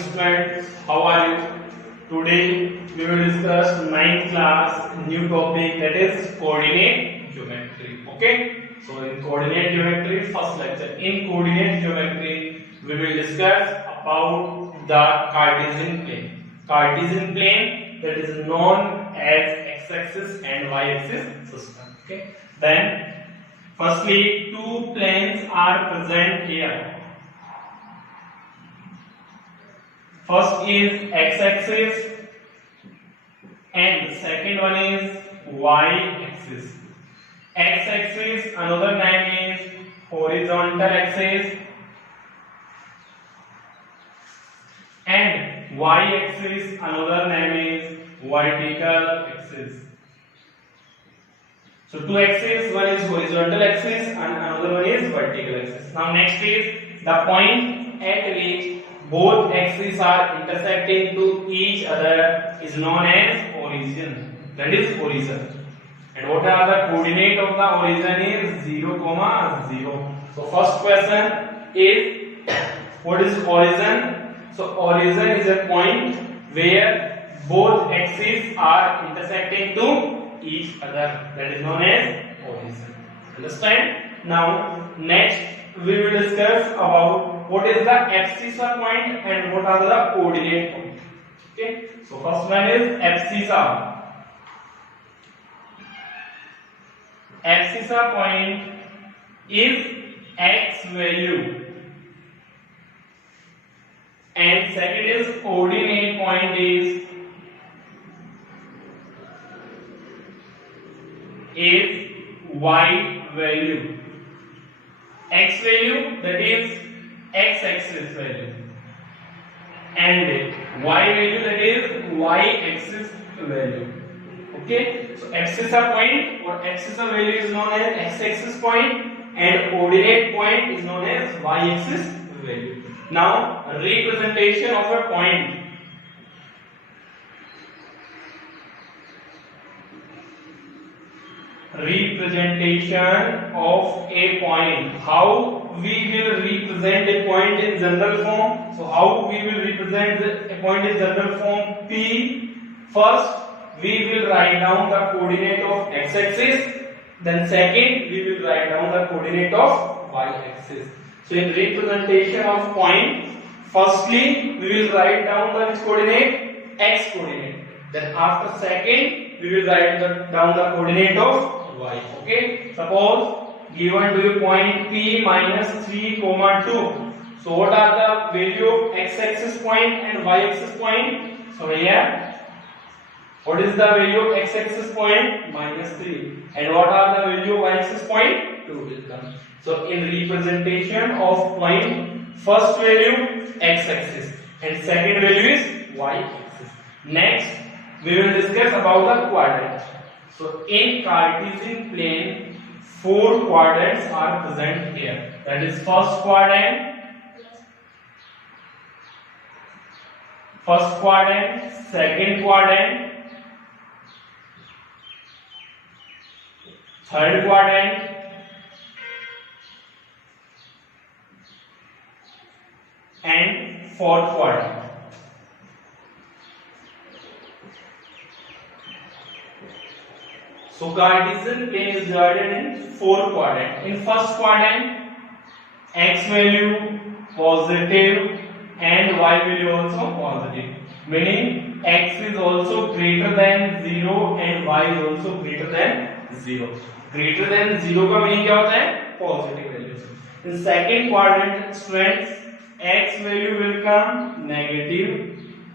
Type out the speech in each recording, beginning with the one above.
students, how are you? Today we will discuss ninth class new topic, that is coordinate geometry. Okay, so in coordinate geometry first lecture, in coordinate geometry we will discuss about the Cartesian plane. Cartesian plane, that is known as x-axis and y-axis system. Okay, then firstly two planes are present here. First is x-axis and second one is y-axis. X-axis, another name is horizontal axis, and y-axis, another name is vertical axis. So two axes, one is horizontal axis and another one is vertical axis. Now next is the point at which both axes are intersecting to each other is known as origin. That is origin. And what are the coordinate of the origin is 0, 0. So first question is, what is origin? So origin is a point where both axes are intersecting to each other. That is known as origin. Understand? Now next we will discuss about what is the abscissa point and what are the coordinate points. Okay, so first one is abscissa. Abscissa point is x value, and second is coordinate point is y value. X value, that is x-axis value, and y value, that is y-axis value. Okay, so abscissa point or abscissa value is known as x-axis point and coordinate point is known as y-axis value. Now representation of a point. Representation of a point. How we will represent a point in general form? So how we will represent a point in general form? P. First we will write down the coordinate of x-axis. Then second we will write down the coordinate of y-axis. So in representation of point, firstly we will write down the coordinate, x coordinate. Then after second we will write down the coordinate of y. Okay, suppose given to you point P minus 3, 2. So what are the value of x-axis point and y-axis point? So here, what is the value of x-axis point? Minus 3. And what are the value of y-axis point? 2 will come. So in representation of point, first value x-axis and second value is y-axis. Next we will discuss about the quadrant. So in Cartesian plane, 4 quadrants are present here. That is first quadrant, second quadrant, third quadrant, and fourth quadrant. So Cartesian plane is divided in 4 quadrants. In first quadrant, x value positive and y value also positive. Meaning x is also greater than 0 and y is also greater than 0. Greater than 0 का meaning क्या होता है? Positive values. In second quadrant, students, x value will come negative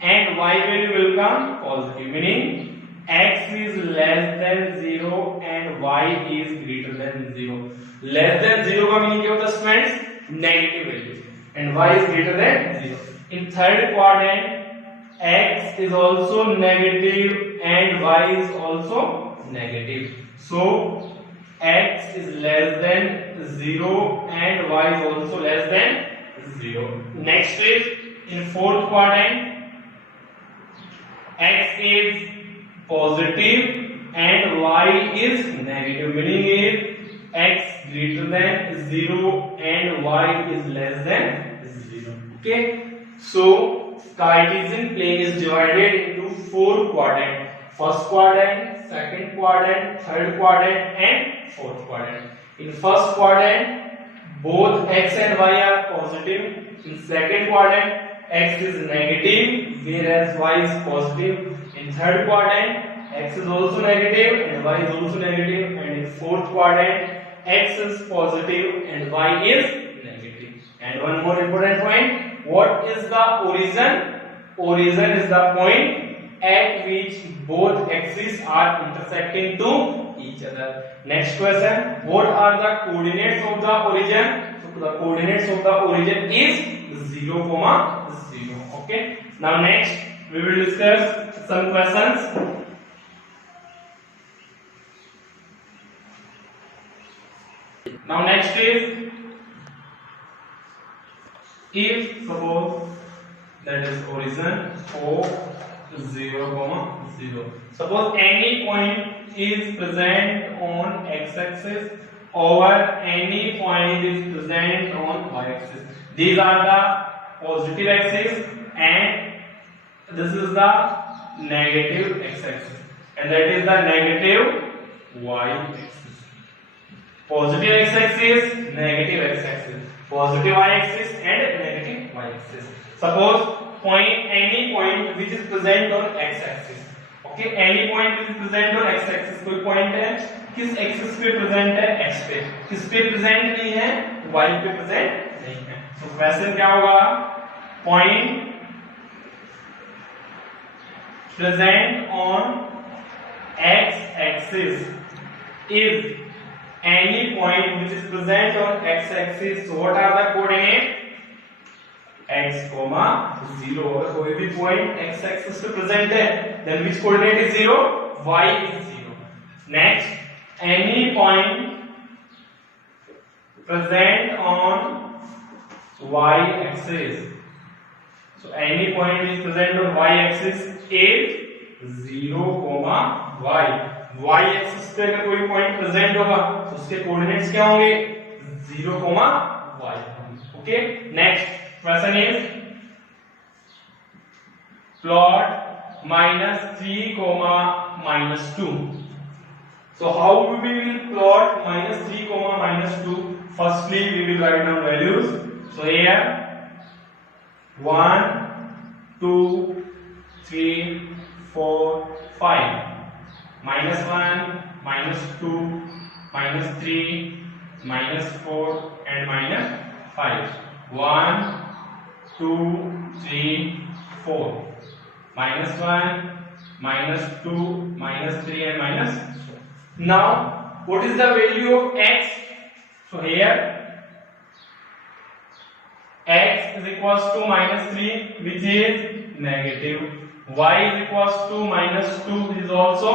and y value will come positive. Meaning x is less than 0 and y is greater than 0. Less than 0 का meaning क्या होता है students? Negative values. And y is greater than 0. In third quadrant, x is also negative and y is also negative. So x is less than 0 and y is also less than 0. Next is in fourth quadrant, x is positive and y is negative, meaning is x greater than 0 and y is less than 0. Okay, so Cartesian plane is divided into 4 quadrants. First quadrant, second quadrant, third quadrant and fourth quadrant. In first quadrant, both x and y are positive. In second quadrant, x is negative whereas y is positive. In third quadrant, x is also negative and y is also negative. And in fourth quadrant, x is positive and y is negative. And one more important point, what is the origin? Origin is the point at which both axes are intersecting to each other. Next question, what are the coordinates of the origin? So the coordinates of the origin is 0, 0. Okay. Now next we will discuss some questions. Now next is, if suppose that is origin O 0, 0. Suppose any point is present on x-axis or any point is present on y-axis. These are the positive axis and this is the negative x-axis and that is the negative y-axis. Positive x-axis, negative x-axis, positive y-axis and negative y-axis. Suppose any point which is present on x-axis. Okay, any point which is present on x-axis. कोई point है किस axis पे present है? X पे. किस पे present नहीं है? Y पे present नहीं है. So question क्या होगा? Point present on x-axis is any point which is present on x-axis. So what are the coordinates? X, 0. और कोई भी point x-axis पे present है, then which coordinate is 0? Y is 0. Next, any point present on y-axis. So any point which is present on y-axis is 0, y. Y-axis पे अगर कोई point present होगा, तो उसके coordinates क्या होंगे? 0, y. Okay. Next. Question is plot -3, -2. So how we will plot -3, -2? Firstly, we will write down values. So here 1, 2, 3, 4, 5. -1, -2, -3, -4 and -5. 1, 2, 3, 4. -1, -2, -3 and -4. Now, what is the value of x? So here x is equals to -3, which is negative. Y is equals to -2, which is also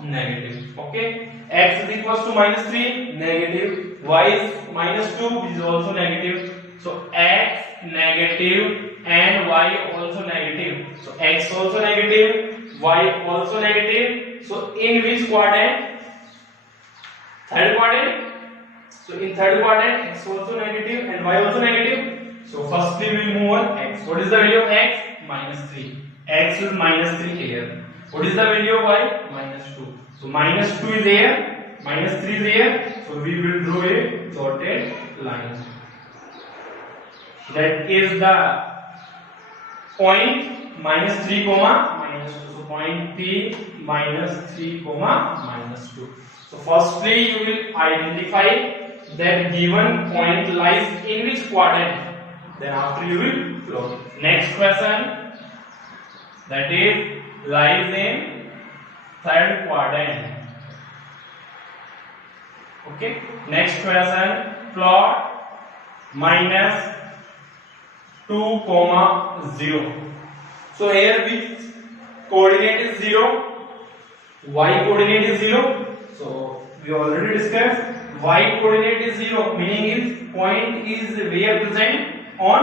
negative. Okay, x is equals to -3, negative. Y is -2, which is also negative. So x negative and y also negative. So x also negative, y also negative. So in which quadrant? Third quadrant. So in third quadrant, x also negative and y also negative. So firstly we will move on x. What is the value of x? -3. X is -3 here. What is the value of y? -2. So -2 is here, -3 is here. So we will draw a dotted line. That is the point -3, -2. So point P -3, -2. So firstly you will identify that given point lies in which quadrant. Then after you will plot. Next question, that is lies in third quadrant. Okay. Next question, plot -2, 0. So here which coordinate is 0? Y coordinate is 0. So we already discussed y coordinate is 0, meaning is point is where present on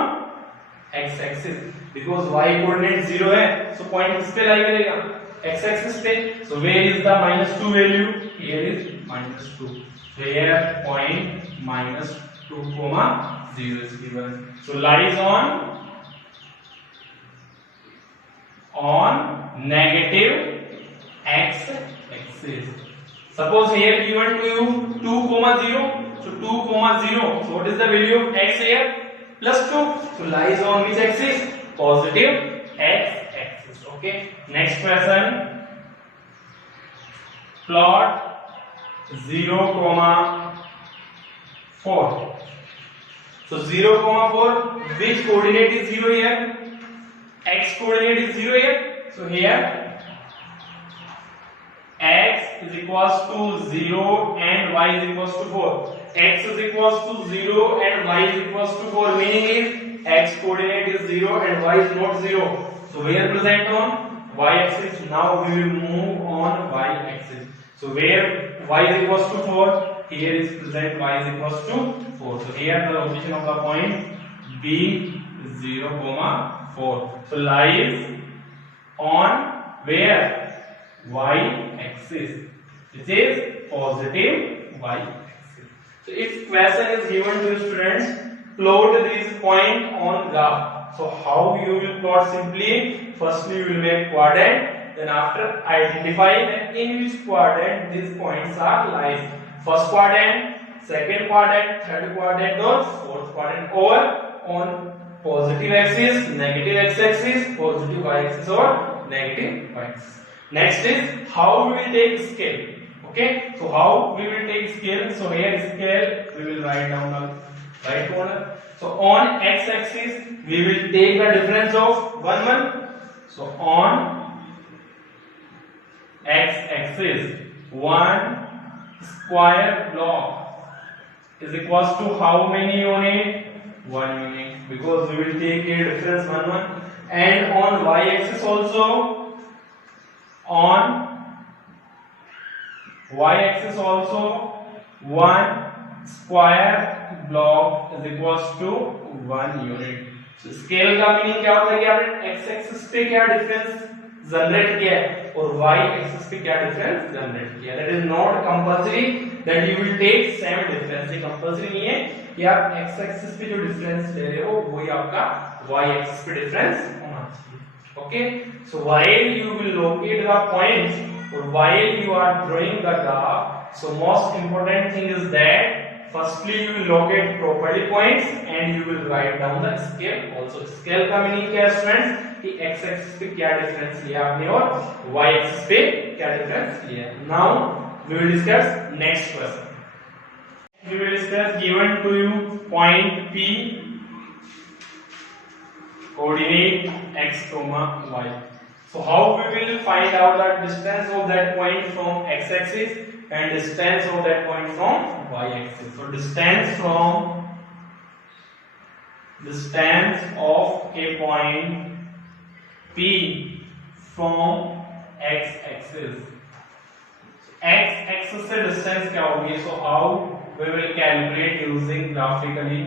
x axis. Because y coordinate 0 है, so point किस पे lie करेगा? X axis पे. So where is the -2 value? Here is -2. So here point -2, 0 is given. So lies on on negative x axis. Suppose here given to you 2, 0. So 2, 0. So what is the value of x here? Plus 2. So lies on which axis? Positive x axis. Okay. Next question. Plot 0, 4. So 0, 4. Which coordinate is 0 here? X coordinate is 0 here. So here x is equals to 0 and y is equals to 4. X is equals to 0 and y is equals to 4. Meaning is x coordinate is 0 and y is not 0. So where present on y axis? Now we will move on y axis. So where y is equals to 4, here is present y is equals to 4. So here the location of the point B 0, 4. So lies on where? Y axis. This is positive y axis. So if question is given to students, plot this point on graph. So how you will plot? Simply firstly you will make quadrant, then after identify that in which quadrant these points are lies. First quadrant, second quadrant, third quadrant or fourth quadrant, or on positive axis, negative x axis, positive y axis or negative y axis. Next is how we will take scale. Okay, so how we will take scale? So here scale we will write down the right corner. So on x axis we will take the difference of 1, 1. So on x axis 1 square block is equals to how many unit? 1 unit, because we will take a difference 1, 1. And on y axis also, on y axis also 1 square block is equals to 1 unit. So scale का meaning क्या होता है कि आपने x axis पे क्या difference generate किया है और y एक्सिस पे क्या डिफरेंस जनरेट किया है. That is not compulsory that you will take same difference. ये कंपल्सरी नहीं है कि आप x एक्सिस पे जो डिफरेंस ले रहे हो वही आपका y एक्सिस पे डिफरेंस होना चाहिए. Okay, so while you will locate the points or while you are drawing the graph, so most important thing is that firstly you will locate properly points and you will write down the scale also. Scale का meaning क्या है students? कि x axis पे क्या difference लिया आपने और y axis पे क्या difference लिया. Now we will discuss next question. We will discuss given to you point P, coordinate x, y. So how we will find out the distance of that point from x axis and distance of that point from y axis. So distance of a point P from x axis. So x axis से distance क्या होगी? So how we will calculate using graphically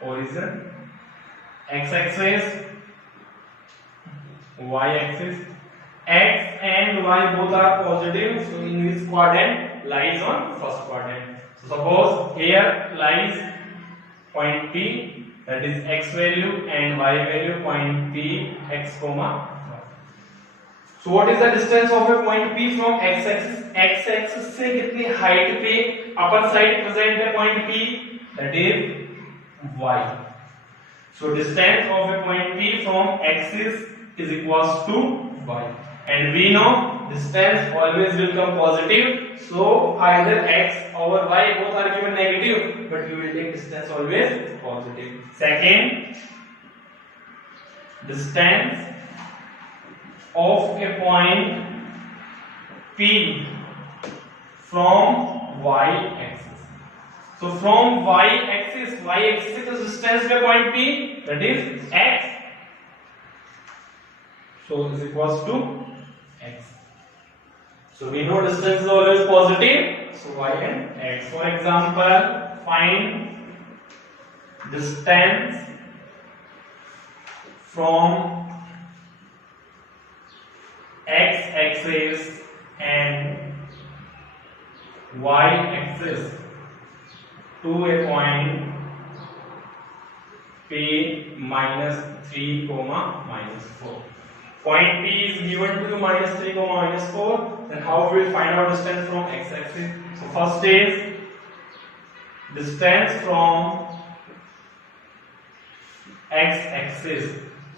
origin. X axis, y axis. X and y both are positive, so in this quadrant lies on first quadrant. So suppose here lies point P, that is x value, and y value point P x, y. So what is the distance of a point P from x axis? X axis से कितनी height पे upper side present है point P? That is y. So distance of a point P from axis is equals to y, and we know distance always will come positive. So either x or y both are given negative, but we will take distance always positive. Second, distance of a point P from y axis. So from y axis is the distance of a point P, that is x. So is equals to x. So we know distance is always positive. So y and x. For example, find distance from x axis and y axis to a point P minus 3, minus 4. Point P is given to you -3, -4. Then how we will find out distance from x-axis? So first is distance from x-axis.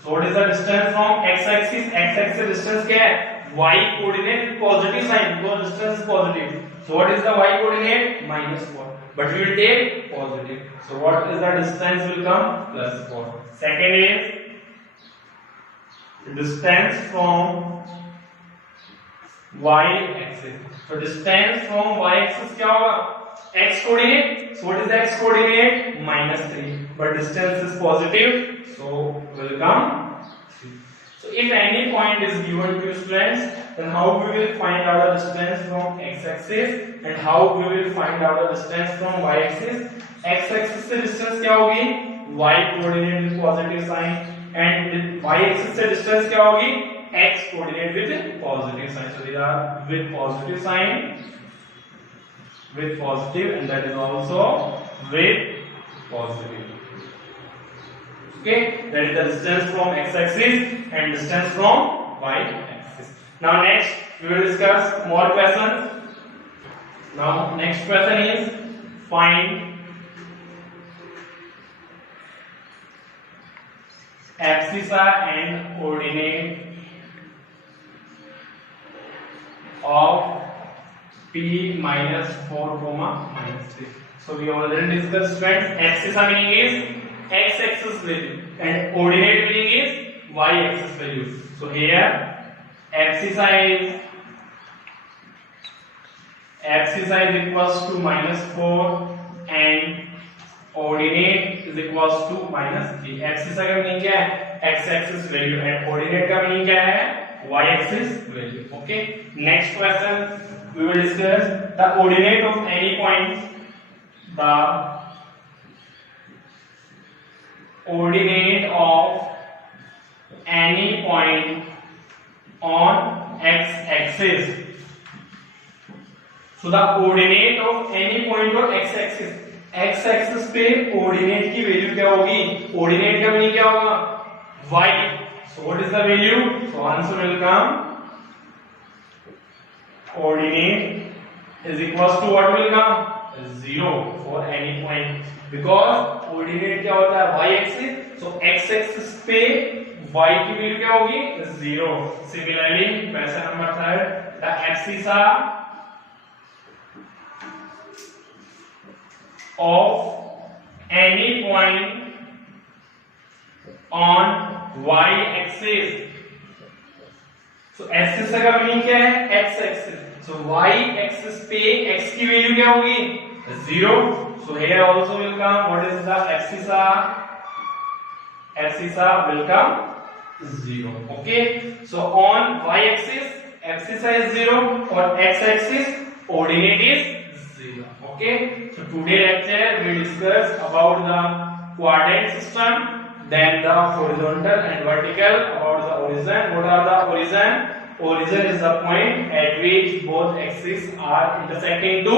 So what is the distance from x-axis? X-axis distance क्या है? Y coordinate with positive sign because distance is positive. So what is the y coordinate? -4. But we will take positive. So what is the distance will come? +4. Second is distance from y-axis. So distance from y-axis क्या होगा? X coordinate. So what is the x coordinate? -3. But distance is positive, so will come 3. So if any point is given to students, then how we will find out the distance from x-axis and how we will find out the distance from y-axis? X-axis से distance क्या होगी? Y coordinate with positive sign, and y-axis से distance क्या होगी? X coordinate with positive sign. So these are with positive sign, with positive, and that is also with positive. Okay, that is the distance from x-axis and distance from y-axis. Now next we will discuss more questions. Now next question is find abscissa and ordinate of P -4, -3. So we already discussed friends. Abscissa meaning is x-axis value and ordinate meaning is y-axis value. So here abscissa is equals to -4 and ordinate is equals to -3. abscissa का meaning क्या है? x-axis value and ordinate का meaning क्या है? y-axis value. Okay, next question we will discuss the ordinate of any point. The ordinate of any point on x-axis. So the ordinate of any point on x-axis. x-axis पे ordinate की value क्या होगी? ordinate का meaning क्या होगा? y. So what is the value? So answer will come ordinate is equals to what will come? 0 for any point, because ordinate क्या होता है? y axis. So x axis पे y की वैल्यू क्या होगी? 0. Similarly question number 3, the abscissa of any point on y axis. So abscissa का meaning क्या है? x axis. So y axis पे x की वैल्यू क्या होगी? 0. So here also will come what is the abscissa? Abscissa will come 0. Okay. So on y axis abscissa is 0, or x axis ordinate is 0. Okay. So today lecture we discuss about the quadrant system, then the horizontal and vertical, about the origin. What are the origin? Origin is the point at which both axes are intersecting to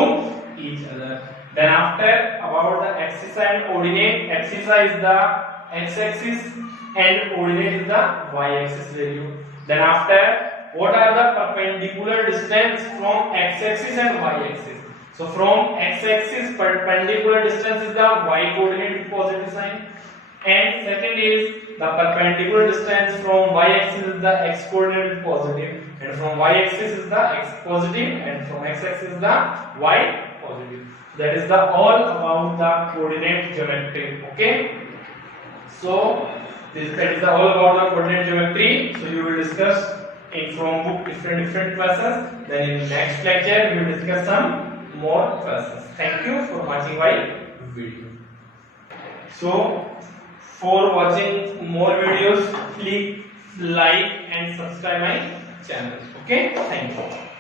each other. Then after about the abscissa and ordinate. Abscissa is the x-axis and ordinate is the y-axis value. Then after what are the perpendicular distance from x-axis and y-axis? So from x-axis perpendicular distance is the y coordinate with positive sign, and second is the perpendicular distance from y-axis is the x coordinate with positive, and from y-axis is the x positive, and from x-axis is the y positive. That is the all about the coordinate geometry. Okay, so that is the all about the coordinate geometry. So you will discuss in from book different classes. Then in next lecture we will discuss some more classes. Thank you for watching my video. So for watching more videos, click like and subscribe my channel. Okay, thank you.